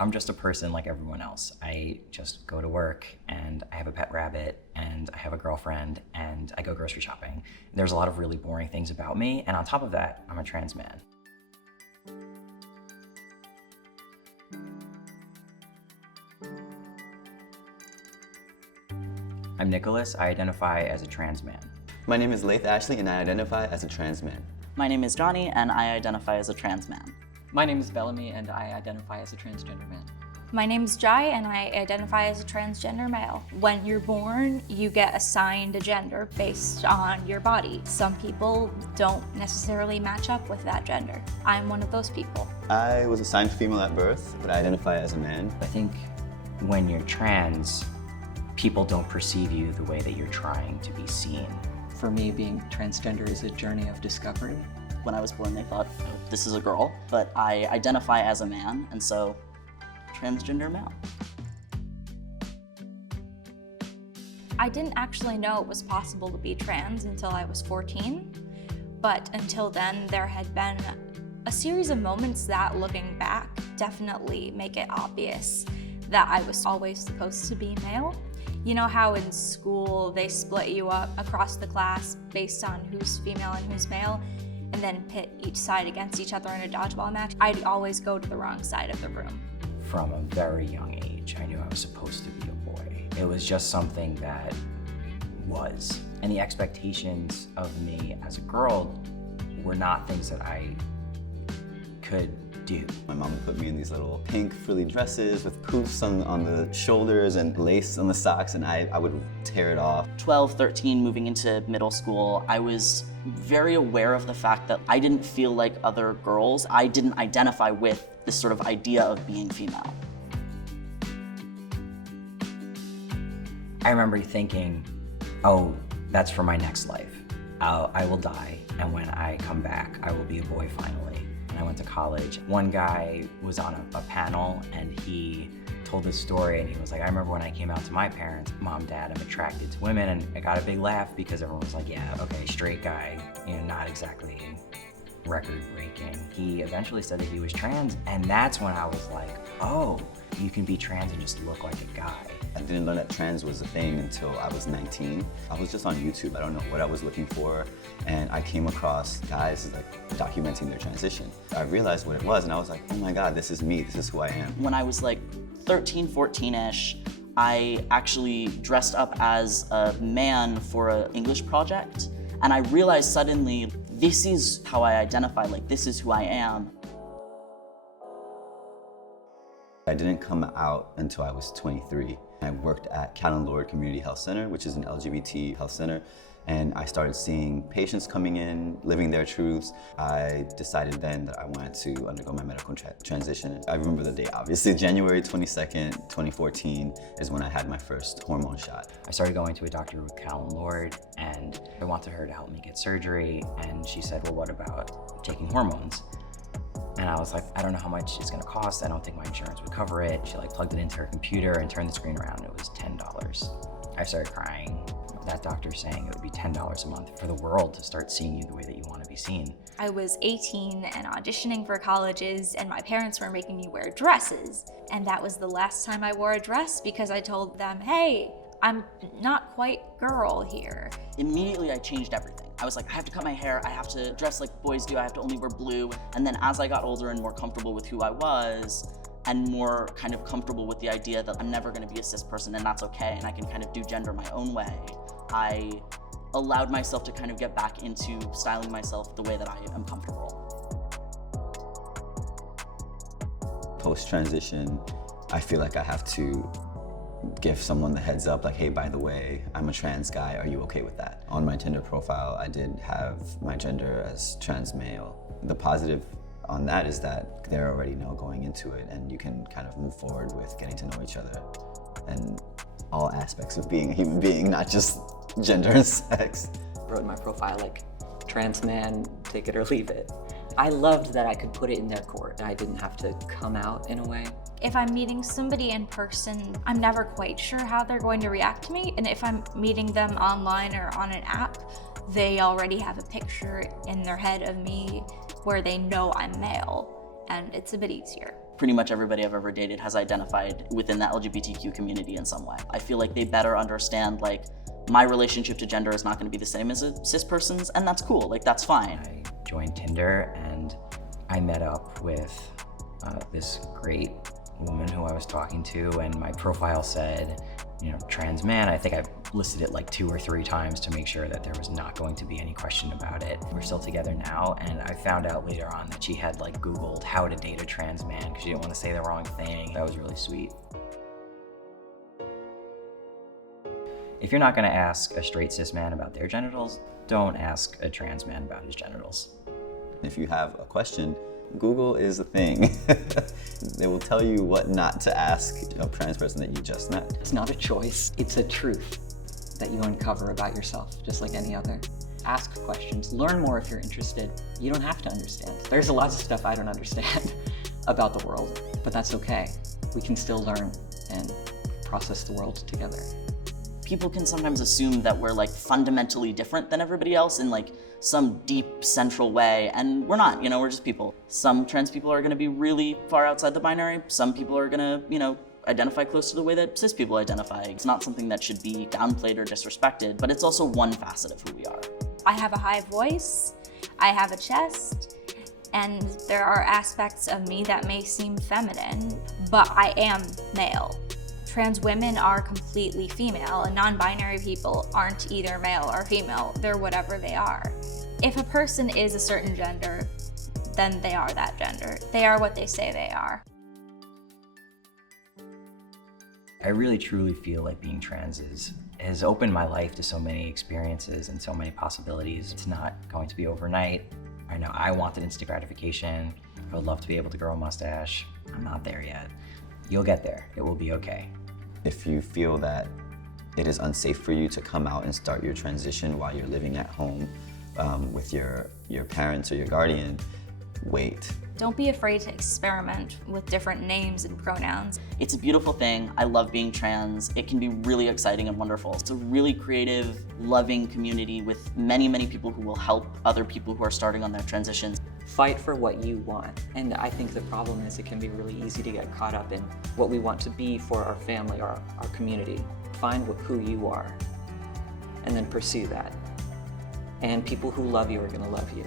I'm just a person like everyone else. I just go to work and I have a pet rabbit and I have a girlfriend and I go grocery shopping. There's a lot of really boring things about me, and on top of that, I'm a trans man. I'm Nikolas. I identify as a trans man. My name is Laith Ashley and I identify as a trans man. My name is Johnny and I identify as a trans man. My name is Bellamy and I identify as a transgender man. My name's Jai and I identify as a transgender male. When you're born, you get assigned a gender based on your body. Some people don't necessarily match up with that gender. I'm one of those people. I was assigned female at birth, but I identify as a man. I think when you're trans, people don't perceive you the way that you're trying to be seen. For me, being transgender is a journey of discovery. When I was born, they thought, oh, this is a girl, but I identify as a man, and so transgender male. I didn't actually know it was possible to be trans until I was 14, but until then there had been a series of moments that, looking back, definitely make it obvious that I was always supposed to be male. You know how in school they split you up across the class based on who's female and who's male, and then pit each side against each other in a dodgeball match? I'd always go to the wrong side of the room. From a very young age, I knew I was supposed to be a boy. It was just something that was. And the expectations of me as a girl were not things that I could do. My mom would put me in these little pink frilly dresses with poofs on the shoulders and lace on the socks, and I would tear it off. 12, 13, moving into middle school, I was very aware of the fact that I didn't feel like other girls. I didn't identify with this sort of idea of being female. I remember thinking, oh, that's for my next life. I will die, and when I come back, I will be a boy finally. And I went to college. One guy was on a panel, and he told this story, and he was like, I remember when I came out to my parents, Mom, Dad, I'm attracted to women, and I got a big laugh because everyone was like, yeah, okay, straight guy, not exactly record-breaking. He eventually said that he was trans, and that's when I was like, oh, you can be trans and just look like a guy. I didn't know that trans was a thing until I was 19. I was just on YouTube. I don't know what I was looking for, and I came across guys like documenting their transition. I realized what it was, and I was like, oh my God, this is me. This is who I am. When I was like 13, 14-ish, I actually dressed up as a man for an English project, and I realized suddenly, this is how I identify, like this is who I am. I didn't come out until I was 23. I worked at Cal and Lord Community Health Center, which is an LGBT health center, and I started seeing patients coming in, living their truths. I decided then that I wanted to undergo my medical transition. I remember the date, obviously. January 22nd, 2014 is when I had my first hormone shot. I started going to a doctor with Cal and Lord, and I wanted her to help me get surgery, and she said, well, what about taking hormones? And I was like, I don't know how much it's gonna cost. I don't think my insurance would cover it. She plugged it into her computer and turned the screen around, and it was $10. I started crying. That doctor saying it would be $10 a month for the world to start seeing you the way that you want to be seen. I was 18 and auditioning for colleges, and my parents were making me wear dresses. And that was the last time I wore a dress because I told them, hey, I'm not quite girl here. Immediately I changed everything. I was like, I have to cut my hair, I have to dress like boys do, I have to only wear blue. And then as I got older and more comfortable with who I was, and more kind of comfortable with the idea that I'm never gonna be a cis person and that's okay, and I can kind of do gender my own way, I allowed myself to kind of get back into styling myself the way that I am comfortable. Post-transition, I feel like I have to give someone the heads up, like, hey, by the way, I'm a trans guy, are you okay with that? On my Tinder profile, I did have my gender as trans male. The positive on that is that they already know going into it, and you can kind of move forward with getting to know each other and all aspects of being a human being, not just gender and sex. I wrote in my profile like, trans man, take it or leave it. I loved that I could put it in their court and I didn't have to come out in a way. If I'm meeting somebody in person, I'm never quite sure how they're going to react to me. And if I'm meeting them online or on an app, they already have a picture in their head of me where they know I'm male, and it's a bit easier. pretty much everybody I've ever dated has identified within the LGBTQ community in some way. I feel like they better understand, like, my relationship to gender is not going to be the same as a cis person's, and that's cool, like, that's fine. I joined Tinder and I met up with this great woman who I was talking to, and my profile said, trans man. I think I listed it like 2 or 3 times to make sure that there was not going to be any question about it. We're still together now, and I found out later on that she had like Googled how to date a trans man because she didn't want to say the wrong thing. That was really sweet. If you're not going to ask a straight cis man about their genitals, don't ask a trans man about his genitals. If you have a question, Google is a thing. They will tell you what not to ask a trans person that you just met. It's not a choice, it's a truth that you uncover about yourself, just like any other. Ask questions, learn more if you're interested. You don't have to understand. There's a lot of stuff I don't understand about the world, but that's okay. We can still learn and process the world together. People can sometimes assume that we're like fundamentally different than everybody else in like some deep central way, and we're not, we're just people. Some trans people are gonna be really far outside the binary. Some people are gonna, identify close to the way that cis people identify. It's not something that should be downplayed or disrespected, but it's also one facet of who we are. I have a high voice, I have a chest, and there are aspects of me that may seem feminine, but I am male. Trans women are completely female, and non-binary people aren't either male or female. They're whatever they are. If a person is a certain gender, then they are that gender. They are what they say they are. I really truly feel like being trans has opened my life to so many experiences and so many possibilities. It's not going to be overnight. I know I wanted instant gratification. I would love to be able to grow a mustache. I'm not there yet. You'll get there. It will be okay. If you feel that it is unsafe for you to come out and start your transition while you're living at home with your parents or your guardian, wait. Don't be afraid to experiment with different names and pronouns. It's a beautiful thing. I love being trans. It can be really exciting and wonderful. It's a really creative, loving community with many, many people who will help other people who are starting on their transitions. Fight for what you want. And I think the problem is it can be really easy to get caught up in what we want to be for our family or our community. Find who you are and then pursue that. And people who love you are going to love you.